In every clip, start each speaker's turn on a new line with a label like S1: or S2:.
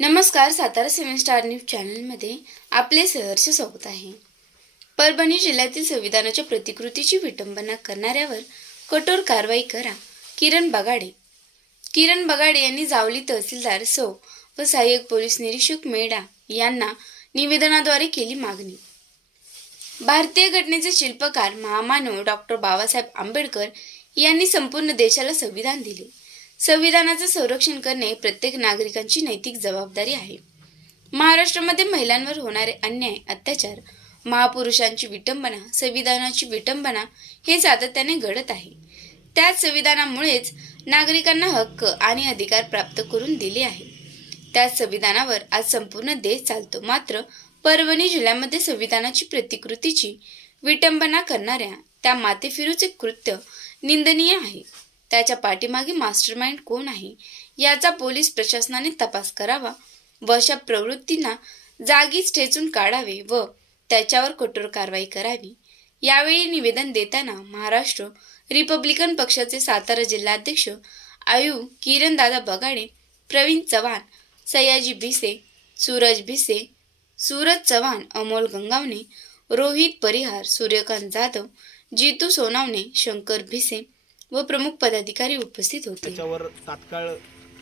S1: नमस्कार सातारा सेवन star news चॅनलमध्ये आपले सहर्ष स्वागत आहे. परभणी जिल्ह्यातील संविधानाच्या प्रतिकृतीची विटंबना करणाऱ्यावर कठोर कारवाई करा किरण बगाडे. किरण बगाडे यांनी जावली तहसीलदार सौ व सहाय्यक पोलीस निरीक्षक मेडा यांना निवेदनाद्वारे केली मागणी. भारतीय घटनेचे शिल्पकार महामानव डॉक्टर बाबासाहेब आंबेडकर यांनी संपूर्ण देशाला संविधान दिले. संविधानाचं संरक्षण करणे प्रत्येक नागरिकांची नैतिक जबाबदारी आहे. महाराष्ट्रामध्ये महिलांवर होणारे अन्याय अत्याचार महापुरुषांची विटंबना संविधानाची विटंबना हे सातत्याने घडत आहे. त्याच संविधानामुळेच नागरिकांना हक्क आणि अधिकार प्राप्त करून दिले आहे. त्याच संविधानावर आज संपूर्ण देश चालतो. मात्र परभणी जिल्ह्यामध्ये संविधानाची प्रतिकृतीची विटंबना करणाऱ्या त्या मातेफिरूचे कृत्य निंदनीय आहे. त्याच्या पाठीमागे मास्टरमाइंड कोण आहे? याचा पोलीस प्रशासनाने तपास करावा. व अशा प्रवृत्तींना जागीच ठेचून काढावे व त्याच्यावर कठोर कारवाई करावी. यावेळी निवेदन देताना महाराष्ट्र रिपब्लिकन पक्षाचे सातारा जिल्हाध्यक्ष आयु किरणदादा बगाडे प्रवीण चव्हाण सयाजी भिसे सूरज भिसे सूरज चव्हाण अमोल गंगावणे रोहित परिहार सूर्यकांत जाधव जितू सोनावणे शंकर भिसे व प्रमुख पदाधिकारी उपस्थित होते.
S2: त्याच्यावर तात्काळ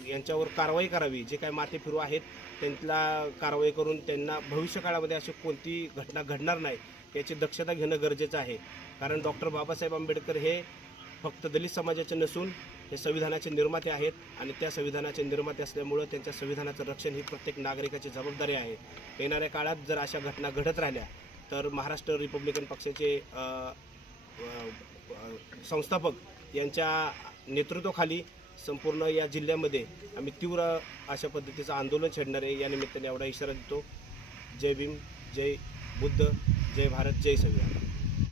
S2: यांच्यावर कारवाई करावी जे काय माते फिरू आहेत त्यांना कारवाई करून त्यांना भविष्य काळामध्ये अशी कोणती घटना घडणार नाही याची दक्षता घेणं गरजेचं आहे. कारण डॉक्टर बाबासाहेब आंबेडकर हे फक्त दलित समाजाचे नसून हे संविधानाचे निर्माते आहेत आणि त्या संविधानाचे निर्माते असल्यामुळं त्यांच्या संविधानाचं रक्षण ही प्रत्येक नागरिकाची जबाबदारी आहे. येणाऱ्या काळात जर अशा घटना घडत राहिल्या तर महाराष्ट्र रिपब्लिकन पक्षाचे संस्थापक यांच्या नेतृत्वाखाली संपूर्ण या जिल्ह्यामध्ये आम्ही तीव्र अशा पद्धतीचं आंदोलन छेडणार आहे. या निमित्ताने एवढा इशारा देतो. जय भीम जय बुद्ध जय भारत जय संविधान